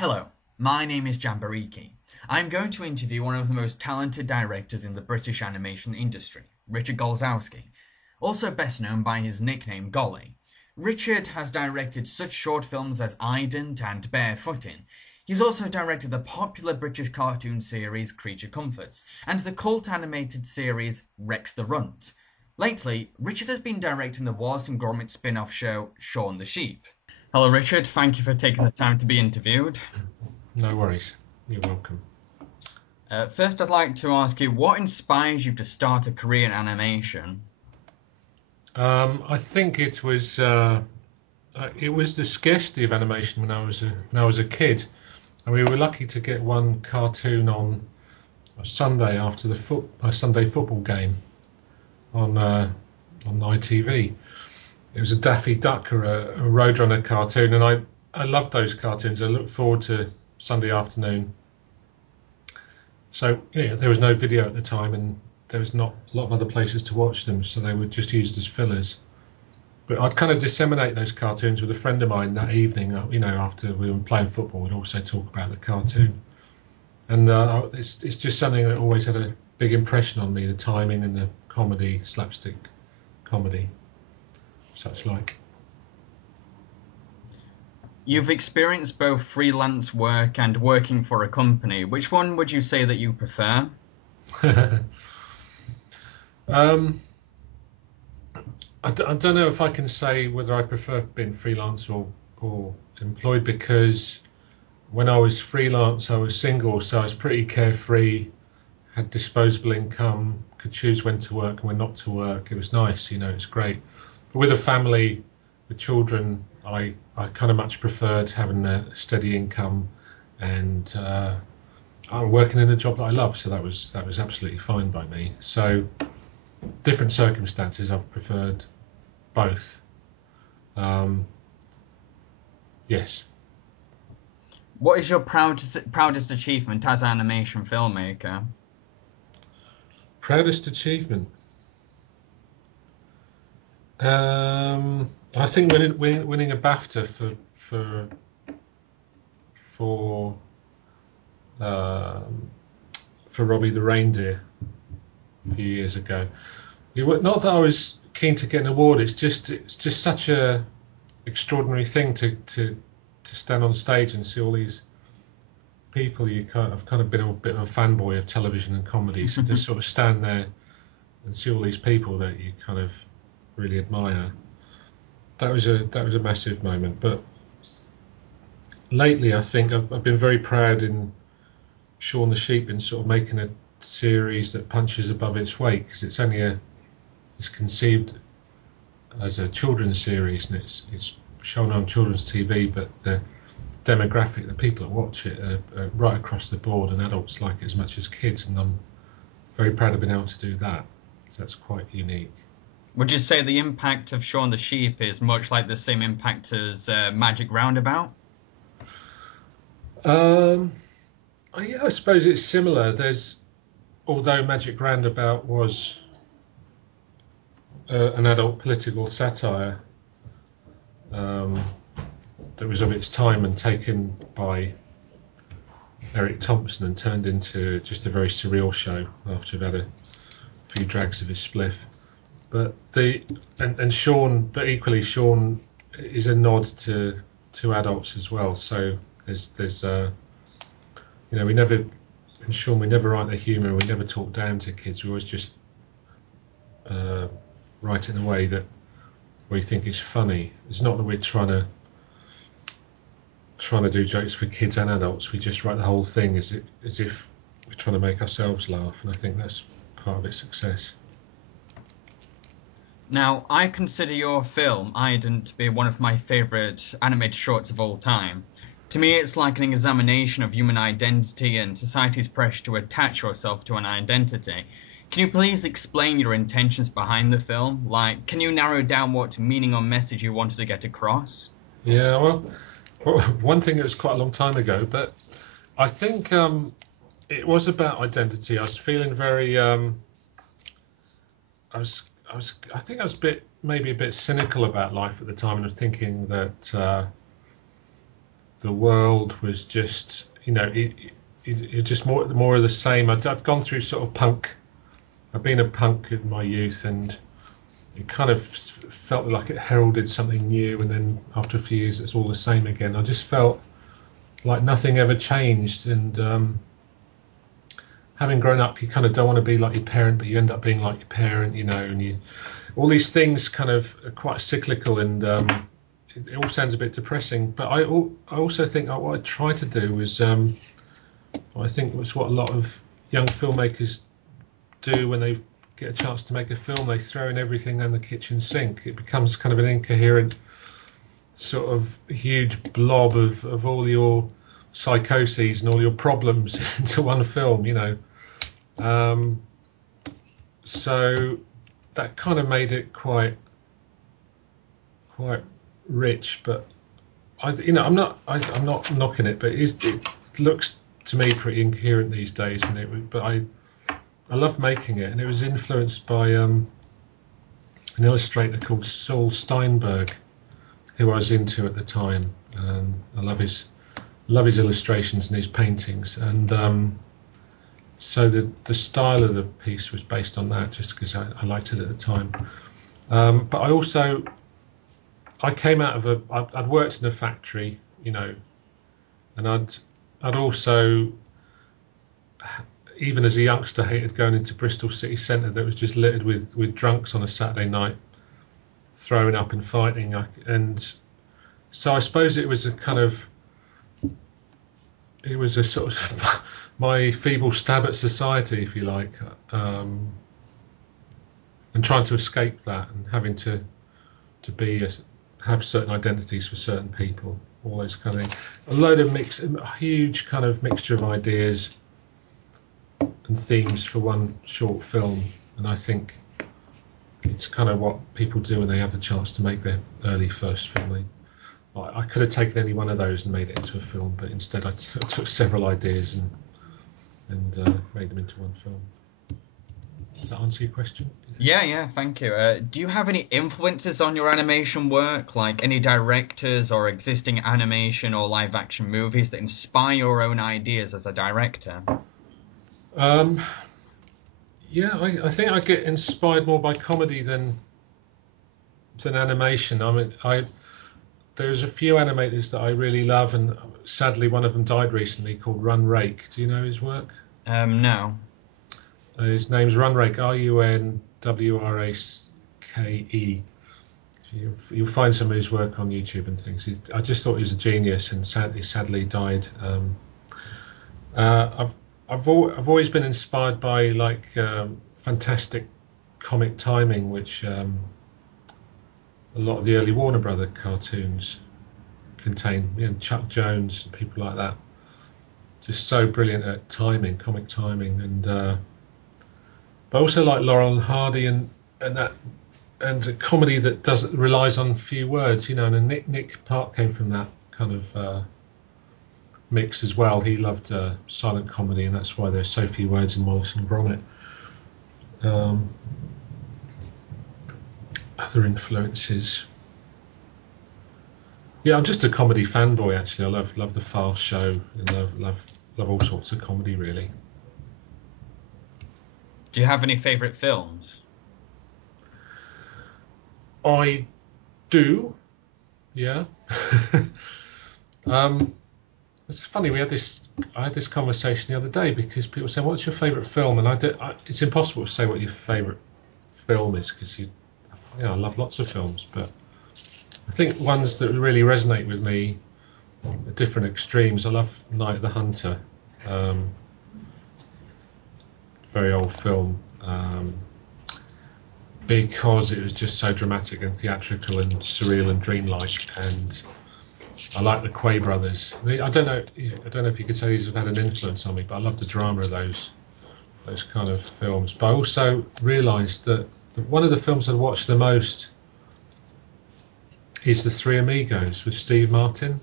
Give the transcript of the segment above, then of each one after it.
Hello, my name is Jambareeqi. I'm going to interview one of the most talented directors in the British animation industry, Richard Golezowski, also best known by his nickname Golly. Richard has directed such short films as Ident and Barefootin. He's also directed the popular British cartoon series Creature Comforts and the cult animated series Rex the Runt. Lately, Richard has been directing the Wallace and Gromit spin-off show Shaun the Sheep. Hello, Richard. Thank you for taking the time to be interviewed. No worries. You're welcome. First, I'd like to ask you, what inspires you to start a career in animation? I think it was the scarcity of animation when I was a kid, and we were lucky to get one cartoon on a Sunday after a Sunday football game on ITV. It was a Daffy Duck or a Roadrunner cartoon, and I loved those cartoons. I looked forward to Sunday afternoon. So yeah, there was no video at the time, and there was not a lot of other places to watch them, so they were just used as fillers. But I'd kind of disseminate those cartoons with a friend of mine that evening. After we were playing football, we'd also talk about the cartoon, and it's just something that always had a big impression on me: the timing and the comedy, slapstick comedy, such like. You've experienced both freelance work and working for a company. Which one would you say that you prefer? um, I don't know if I can say whether I prefer being freelance or employed, because when I was freelance, I was single, so I was pretty carefree, had disposable income, could choose when to work and when not to work. It was nice, it's great. But with a family, with children, I kind of much preferred having a steady income and I'm working in a job that I love, so that was absolutely fine by me. So different circumstances, I've preferred both. Um, yes. What is your proudest achievement as an animation filmmaker? Proudest achievement. I think winning a BAFTA for um, for Robbie the Reindeer a few years ago. Not that I was keen to get an award. It's just such a extraordinary thing to stand on stage and see all these people. I've kind of been a bit of a fanboy of television and comedy, so to sort of stand there and see all these people that you kind of really admire. That was a massive moment. But lately, I think I've been very proud in Shaun the Sheep in sort of making a series that punches above its weight, because it's conceived as a children's series, and it's shown on children's TV, but the demographic, the people that watch it, are right across the board, and adults like it as much as kids, and I'm very proud of being able to do that. So that's quite unique. Would you say the impact of Shaun the Sheep is much like the same impact as Magic Roundabout? Um, yeah, I suppose it's similar. Although Magic Roundabout was an adult political satire um, that was of its time and taken by Eric Thompson and turned into just a very surreal show after he'd had a few drags of his spliff. But Shaun, but equally Shaun is a nod to adults as well. So there's we never in Shaun we never write the humour. We never talk down to kids. We always just uh, write it in a way that we think is funny. It's not that we're trying to do jokes for kids and adults. We just write the whole thing as if we're trying to make ourselves laugh, and I think that's part of its success. Now, I consider your film, Ident, to be one of my favourite animated shorts of all time. To me, it's like an examination of human identity and society's pressure to attach yourself to an identity. Can you please explain your intentions behind the film? Like, can you narrow down what meaning or message you wanted to get across? Yeah, one thing, it was quite a long time ago, but I think it was about identity. I was feeling very. I think I was maybe a bit cynical about life at the time, and I was thinking that the world was just, it just more of the same. I'd gone through sort of punk. I've been a punk in my youth, and it kind of felt like it heralded something new. And then after a few years, it's all the same again. I just felt like nothing ever changed. And having grown up, you kind of don't want to be like your parent, but you end up being like your parent, and all these things kind of are quite cyclical, and it all sounds a bit depressing. But I also think what I try to do is, I think was what a lot of young filmmakers do when they get a chance to make a film. They throw in everything down the kitchen sink. It becomes kind of an incoherent sort of huge blob of all your psychoses and all your problems into one film, So that kind of made it quite rich. But I'm not knocking it, but it looks to me pretty incoherent these days. But I love making it, and it was influenced by an illustrator called Saul Steinberg, who I was into at the time. I love his illustrations and his paintings, and so the style of the piece was based on that, just because I liked it at the time. But I came out of I'd worked in a factory, and I'd also, even as a youngster, hated going into Bristol city centre that was just littered with drunks on a Saturday night, throwing up and fighting. And so I suppose it was a sort of my feeble stab at society, if you like, and trying to escape that, and having to have certain identities for certain people, all those kind of things. A huge kind of mixture of ideas and themes for one short film. And I think it's kind of what people do when they have the chance to make their early first film. I could have taken any one of those and made it into a film, but instead I took several ideas and made them into one film. Does that answer your question? Yeah, thank you. Do you have any influences on your animation work, like any directors or existing animation or live action movies that inspire your own ideas as a director? Yeah, I think I get inspired more by comedy than animation. I mean, there's a few animators that I really love, and sadly one of them died recently, called Runrake. Do you know his work? No. His name's Runrake, Runrake. You'll find some of his work on YouTube and things. I just thought he was a genius, and sadly died. I've always been inspired by fantastic comic timing, which a lot of the early Warner Brother cartoons contain. Chuck Jones and people like that, just so brilliant at comic timing, and but also like Laurel and Hardy and that, and a comedy that relies on few words, and Nick Park came from that kind of mix as well. He loved silent comedy, and that's why there's so few words in Wallace and Gromit. Other influences. Yeah, I'm just a comedy fanboy, actually. I love the File Show, and love all sorts of comedy, really. Do you have any favourite films? I do, yeah. It's funny, I had this conversation the other day, because people say, "What's your favourite film?" And it's impossible to say what your favourite film is, because I love lots of films, but I think ones that really resonate with me at different extremes. I love Night of the Hunter, very old film, because it was just so dramatic and theatrical and surreal and dreamlike. And I like the Quay brothers. I don't know if you could say these have had an influence on me, but I love the drama of those kind of films. But I also realised that one of the films I watched the most is The Three Amigos with Steve Martin.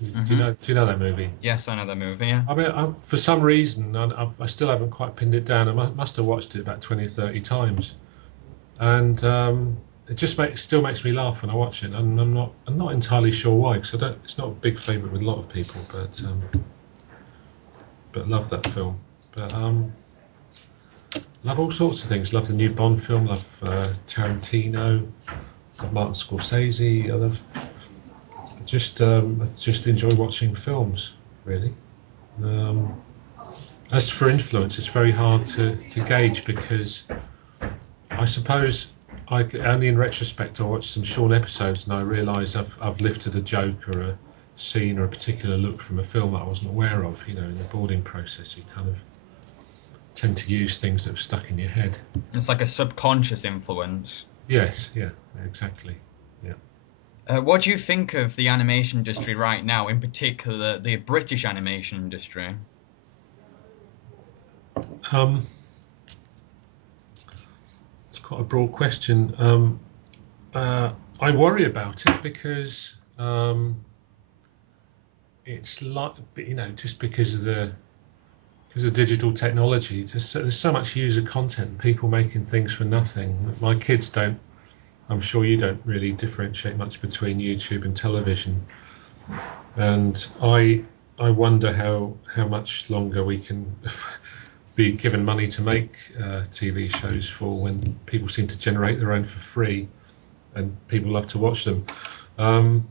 Do you know that movie? Yes, I know the movie, yeah. I mean, for some reason, I still haven't quite pinned it down. I must have watched it about 20 or 30 times. And it just still makes me laugh when I watch it. And I'm not entirely sure why, because I don't. It's not a big favourite with a lot of people, but love that film. But love all sorts of things. Love the new Bond film. Love Tarantino. Love Martin Scorsese. I just enjoy watching films, really. Um, as for influence, it's very hard to gauge, because I suppose only in retrospect I watched some Shaun episodes and I realise I've lifted a joke or a scene or a particular look from a film that I wasn't aware of. You know, in the boarding process, you kind of tend to use things that have stuck in your head. It's like a subconscious influence. Yes, yeah, exactly. Yeah. What do you think of the animation industry right now, in particular the British animation industry? Um, it's quite a broad question. I worry about it because it's like, just because of digital technology, there's so much user content, people making things for nothing. My kids don't. I'm sure you don't really differentiate much between YouTube and television, and I wonder how much longer we can be given money to make TV shows for, when people seem to generate their own for free and people love to watch them. Um,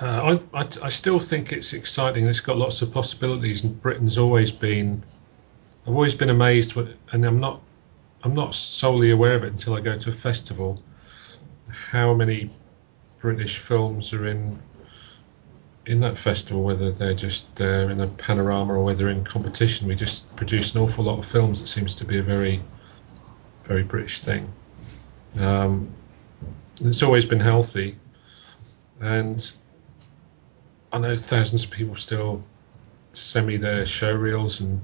I still think it's exciting. It's got lots of possibilities, and Britain's always been. I've always been amazed, and I'm not solely aware of it until I go to a festival, how many British films are in that festival, whether they're just there in a panorama or whether in competition. We just produce an awful lot of films. It seems to be a very, very British thing. Um, it's always been healthy, and I know thousands of people still send me their show reels, and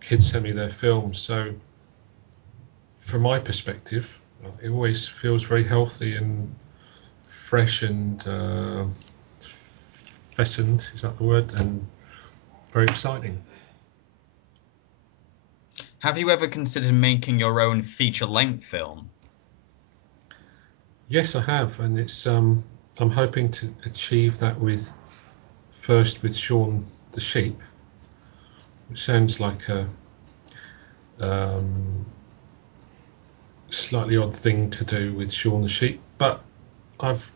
kids send me their films. So, from my perspective, it always feels very healthy and fresh and fessend, is that the word? And very exciting. Have you ever considered making your own feature-length film? Yes, I have, and it's I'm hoping to achieve that with Shaun the sheep, which sounds like a um, slightly odd thing to do with Shaun the sheep, but I've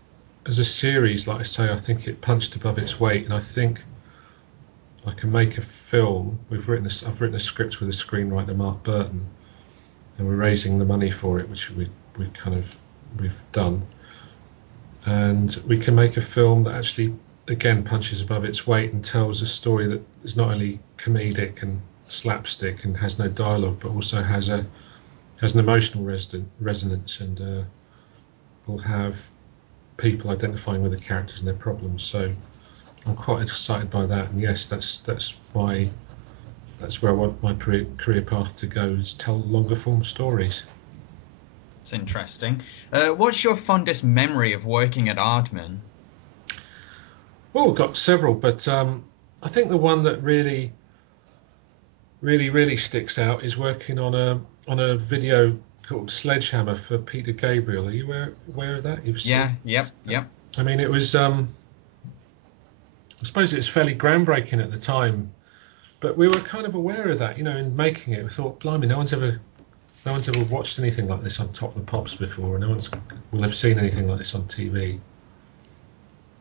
as a series, like I say, I think it punched above its weight, and I think I can make a film. I've written a script with a screenwriter, Mark Burton, and we're raising the money for it, which we've done, and we can make a film that actually again punches above its weight and tells a story that is not only comedic and slapstick and has no dialogue, but also has an emotional resonance, and will have people identifying with the characters and their problems. So I'm quite excited by that, and yes, that's where I want my career path to go, is tell longer form stories. It's interesting. What's your fondest memory of working at Aardman? Well, we've got several, but I think the one that really sticks out is working on a video called Sledgehammer for Peter Gabriel. Are you aware of that? You've seen? Yeah, yep, yep. I mean, it was. I suppose it was fairly groundbreaking at the time, but we were kind of aware of that, in making it. We thought, blimey, no one's ever watched anything like this on Top of the Pops before, and no one's will have seen anything like this on TV.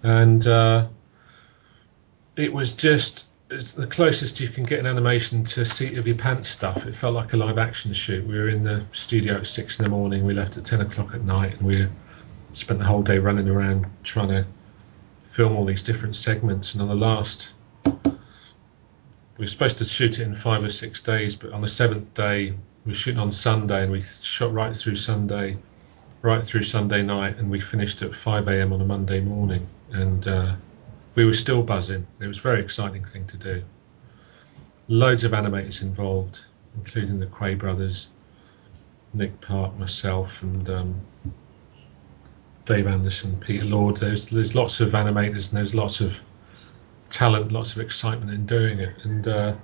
And it was just it's the closest you can get an animation to seat of your pants stuff. It felt like a live action shoot. We were in the studio at 6 in the morning. We left at 10 o'clock at night, and we spent the whole day running around trying to film all these different segments. And on the last, we were supposed to shoot it in 5 or 6 days, but on the seventh day, we were shooting on Sunday, and we shot right through Sunday night, and we finished at 5 a.m. on a Monday morning. And we were still buzzing. It was a very exciting thing to do. Loads of animators involved, including the Quay brothers, Nick Park, myself, and Dave Anderson, Peter Lord. There's lots of animators, and there's lots of talent, lots of excitement in doing it. And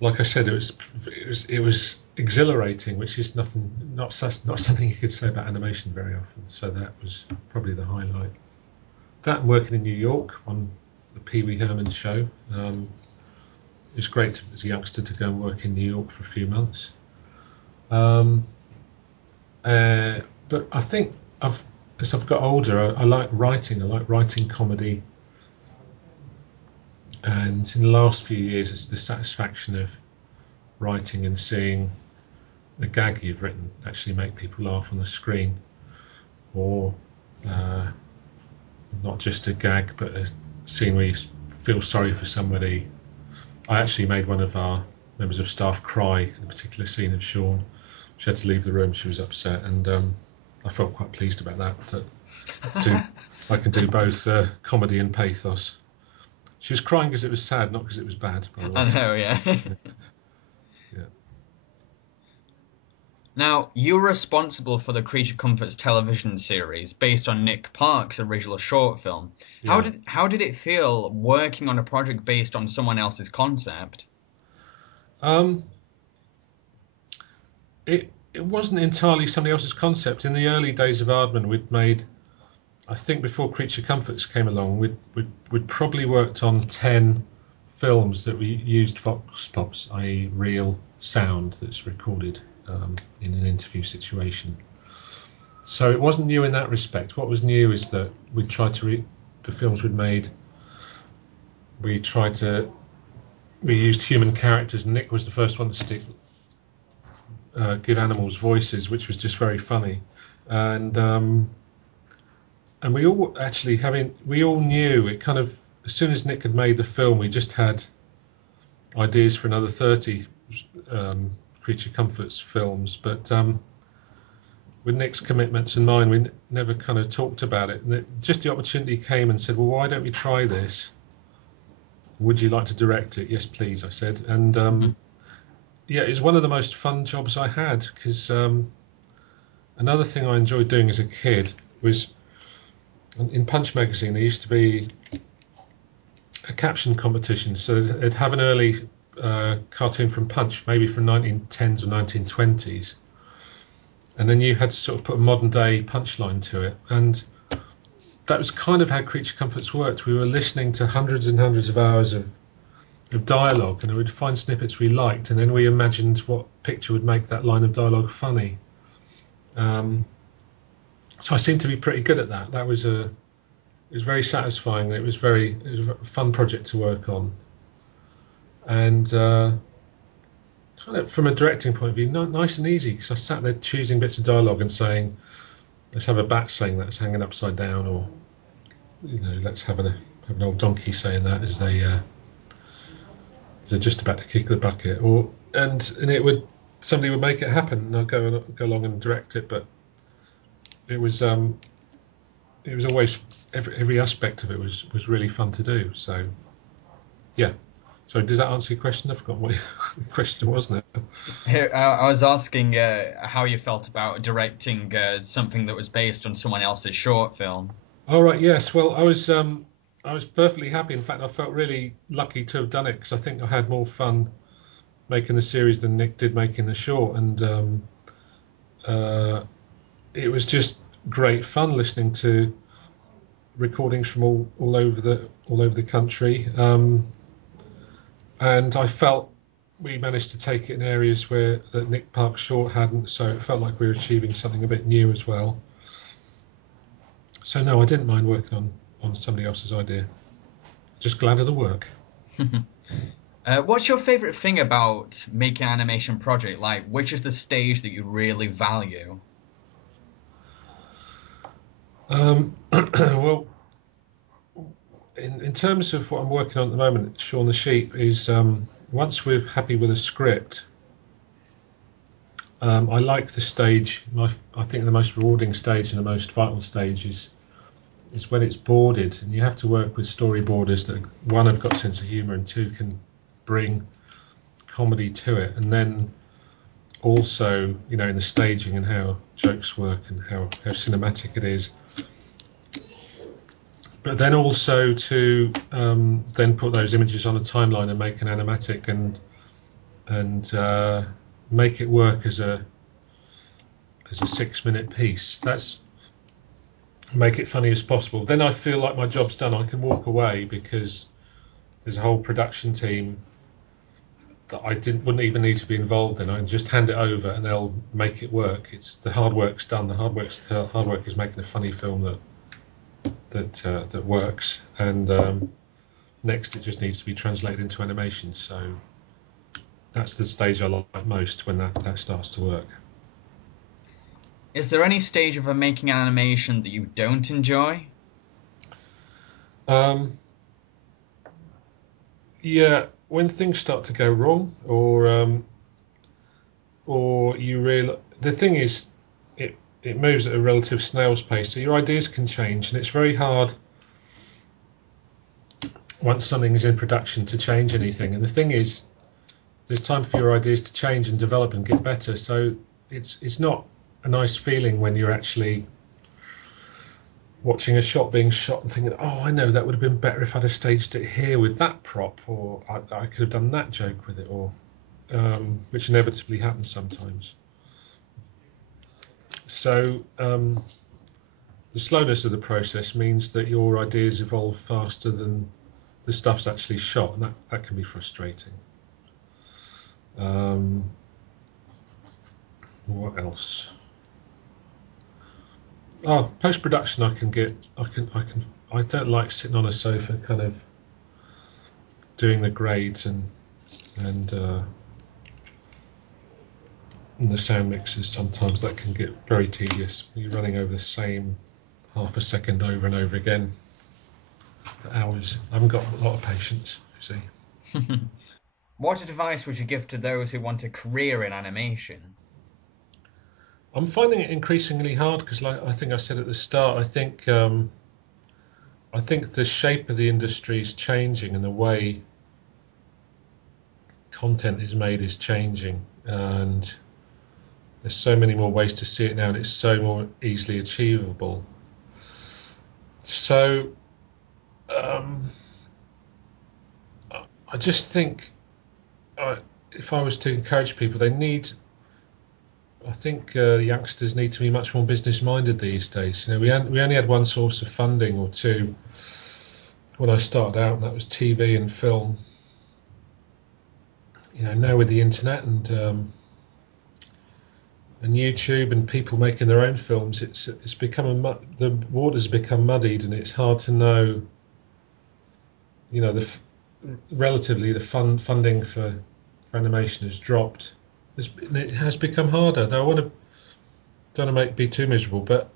like I said, it was exhilarating, which is not something you could say about animation very often. So that was probably the highlight. That and working in New York on the Pee Wee Herman show. It was great as a youngster to go and work in New York for a few months. Um, but I think as I've got older, I like writing. I like writing comedy. And in the last few years, it's the satisfaction of writing and seeing a gag you've written actually make people laugh on the screen, or uh, not just a gag, but a scene where you feel sorry for somebody. I actually made one of our members of staff cry in a particular scene of Shaun. She had to leave the room. She was upset, and I felt quite pleased about that. Do I can do both comedy and pathos. She was crying because it was sad, not because it was bad, by the way. I know, yeah. Yeah. Yeah. Now, you were responsible for the Creature Comforts television series based on Nick Park's original short film. Yeah. How did it feel working on a project based on someone else's concept? Um, it wasn't entirely somebody else's concept. In the early days of Aardman, we'd made, I think before Creature Comforts came along, we'd probably worked on 10 films that we used vox pops, i.e. real sound that's recorded in an interview situation. So it wasn't new in that respect. What was new is that we tried to the films we'd made. We tried to we used human characters. Nick was the first one to stick good animals' voices, which was just very funny, and we all actually we all knew it kind of as soon as Nick had made the film, we just had ideas for another 30 Creature Comforts films, but with Nick's commitments and mine, we never kind of talked about it. And just the opportunity came and said, "Well, why don't we try this? Would you like to direct it?" "Yes, please," I said. And yeah, it was one of the most fun jobs I had because another thing I enjoyed doing as a kid was in Punch magazine. There used to be a caption competition, so it'd have an early cartoon from Punch, maybe from 1910s or 1920s, and then you had to sort of put a modern day punchline to it. And that was kind of how Creature Comforts worked. We were listening to hundreds and hundreds of hours of dialogue, and we'd find snippets we liked, and then we imagined what picture would make that line of dialogue funny. So I seemed to be pretty good at that. It was very satisfying. It was a fun project to work on, and kind of from a directing point of view, nice and easy because I sat there choosing bits of dialogue and saying, "Let's have a bat saying that's hanging upside down," or let's have an old donkey saying that as they're just about to kick the bucket, or and somebody would make it happen, and I'd go along and direct it, but it was always every aspect of it was really fun to do. So yeah. So does that answer your question? I forgot what your question was now. I was asking how you felt about directing something that was based on someone else's short film. All right. Yes. Well, I was perfectly happy. In fact, I felt really lucky to have done it because I think I had more fun making the series than Nick did making the short, and uh, it was just great fun listening to recordings from all over the country, and I felt we managed to take it in areas where that Nick Park Short hadn't, so it felt like we were achieving something a bit new as well. So no, I didn't mind working on somebody else's idea. Just glad of the work. What's your favorite thing about making an animation project? Like, which is the stage that you really value? Well, in terms of what I'm working on at the moment, Shaun the Sheep is once we're happy with a script, I like the stage. I think the most rewarding stage and the most vital stage is when it's boarded, and you have to work with storyboarders that one have got a sense of humour and two can bring comedy to it, and then also in the staging and how jokes work and how cinematic it is, but then also to then put those images on a timeline and make an animatic and and make it work as a 6-minute piece. That's make it funny as possible. Then I feel like my job's done. I can walk away because there's a whole production team that wouldn't even need to be involved in. I can just hand it over and they'll make it work. It's the hard work's done. The hard work is making a funny film that works. And next, it just needs to be translated into animation. So that's the stage I like most, when that starts to work. Is there any stage of making an animation that you don't enjoy? Yeah, when things start to go wrong, or you realize the thing is, it moves at a relative snail's pace, so your ideas can change, and it's very hard once something is in production to change anything. And the thing is, there's time for your ideas to change and develop and get better. So it's not a nice feeling when you're actually watching a shot being shot and thinking, oh, I know that would have been better if I'd have staged it here with that prop, or I could have done that joke with it, or which inevitably happens sometimes. So the slowness of the process means that your ideas evolve faster than the stuff's actually shot, and that can be frustrating. What else? Oh, post-production, I don't like sitting on a sofa kind of doing the grades and the sound mixes. Sometimes that can get very tedious. You're running over the same half a second over and over again for hours. I haven't got a lot of patience, you see. What advice would you give to those who want a career in animation? I'm finding it increasingly hard because, like I think I said at the start, I think the shape of the industry is changing, and the way content is made is changing, and there's so many more ways to see it now, and it's so more easily achievable. So I just think if I was to encourage people, I think youngsters need to be much more business-minded these days. You know, we only had one source of funding, or two, when I started out, and that was TV and film. You know, now with the internet and YouTube and people making their own films, it's become the waters become muddied, and it's hard to know. You know, relatively the funding for animation has dropped. It has become harder. Though don't want to be too miserable, but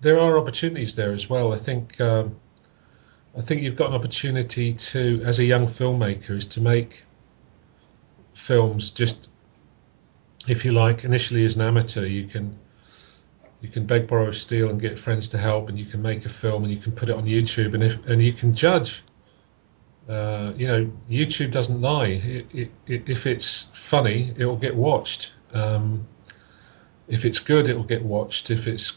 there are opportunities there as well. I think you've got an opportunity to, as a young filmmaker, is to make films. Just, if you like, initially as an amateur, you can beg, borrow, steal, and get friends to help, and you can make a film and you can put it on YouTube, and you can judge. You know, YouTube doesn't lie. If it's funny, it will get watched. If it's good, it will get watched. If it's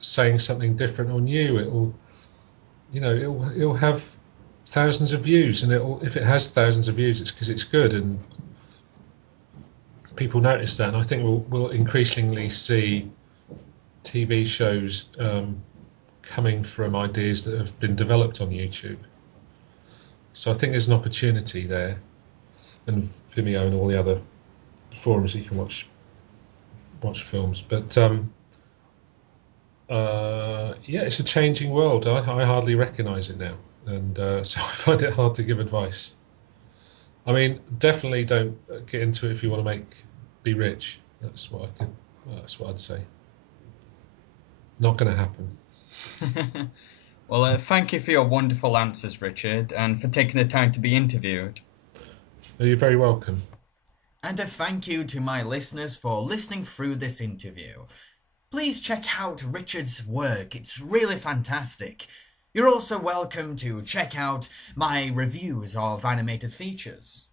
saying something different or new, it'll have thousands of views. And if it has thousands of views, it's because it's good, and people notice that. And I think we'll increasingly see TV shows coming from ideas that have been developed on YouTube. So I think there's an opportunity there, and Vimeo and all the other forums that you can watch films. But yeah, it's a changing world. I hardly recognise it now, and so I find it hard to give advice. I mean, definitely don't get into it if you want to be rich. That's what I'd say. Not going to happen. Well, thank you for your wonderful answers, Richard, and for taking the time to be interviewed. You're very welcome. And a thank you to my listeners for listening through this interview. Please check out Richard's work, it's really fantastic. You're also welcome to check out my reviews of animated features.